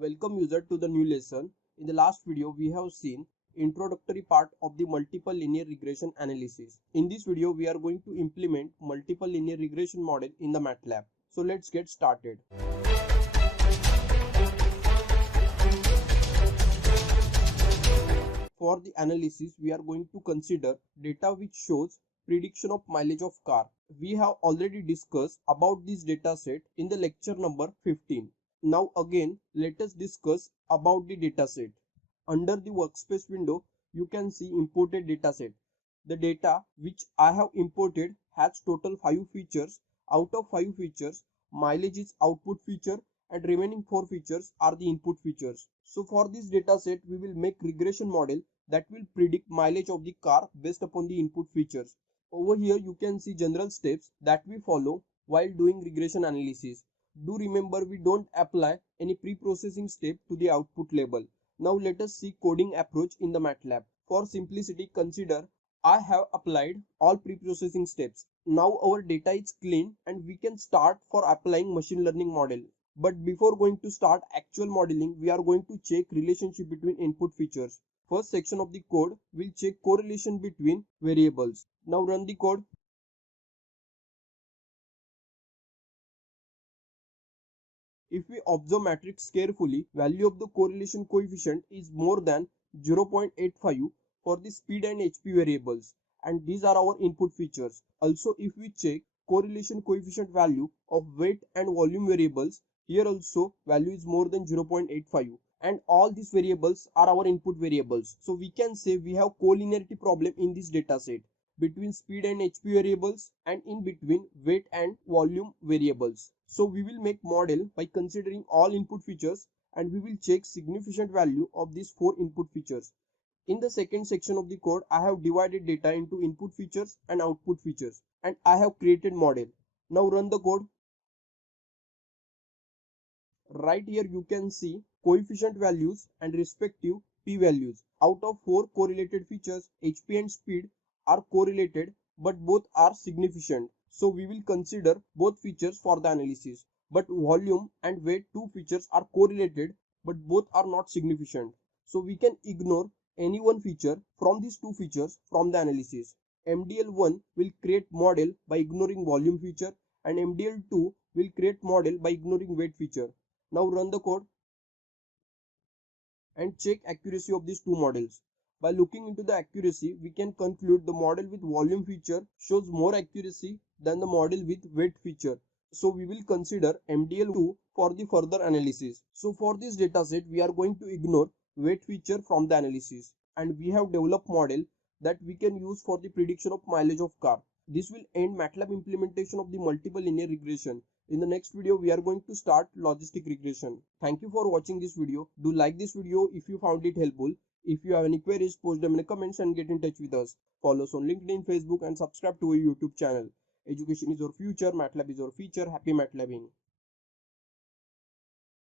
Welcome user to the new lesson. In the last video we have seen introductory part of the multiple linear regression analysis. In this video we are going to implement multiple linear regression model in the MATLAB. So let's get started. For the analysis we are going to consider data which shows prediction of mileage of car. We have already discussed about this data set in the lecture number 15. Now again let us discuss about the dataset. Under the workspace window you can see imported dataset. The data which I have imported has total 5 features. Out of 5 features, mileage is output feature and remaining 4 features are the input features. So for this dataset we will make regression model that will predict mileage of the car based upon the input features. Over here you can see general steps that we follow while doing regression analysis. Do remember we don't apply any pre-processing step to the output label. Now let us see coding approach in the MATLAB. For simplicity consider I have applied all pre-processing steps. Now our data is clean and we can start for applying machine learning model. But before going to start actual modeling we are going to check relationship between input features. First section of the code will check correlation between variables. Now run the code. If we observe matrix carefully, value of the correlation coefficient is more than 0.85 for the speed and HP variables, and these are our input features. Also, if we check correlation coefficient value of weight and volume variables, here also value is more than 0.85, and all these variables are our input variables. So we can say we have collinearity problem in this data set between speed and HP variables and in between weight and volume variables. So we will make model by considering all input features and we will check significant value of these 4 input features. In the second section of the code, I have divided data into input features and output features and I have created model. Now run the code. Right here you can see coefficient values and respective p-values. Out of 4 correlated features, HP and speed are correlated but both are significant. So we will consider both features for the analysis. But volume and weight, 2 features are correlated but both are not significant. So we can ignore any one feature from these 2 features from the analysis. MDL1 will create model by ignoring volume feature and MDL2 will create model by ignoring weight feature. Now run the code and check accuracy of these 2 models. By looking into the accuracy, we can conclude the model with volume feature shows more accuracy than the model with weight feature. So we will consider MDL2 for the further analysis. So for this dataset, we are going to ignore weight feature from the analysis and we have developed model that we can use for the prediction of mileage of car. This will end MATLAB implementation of the multiple linear regression. In the next video, we are going to start logistic regression. Thank you for watching this video. Do like this video if you found it helpful. If you have any queries, post them in the comments and get in touch with us. Follow us on LinkedIn, Facebook and subscribe to our YouTube channel. Education is our future, MATLAB is our feature. Happy MATLABing.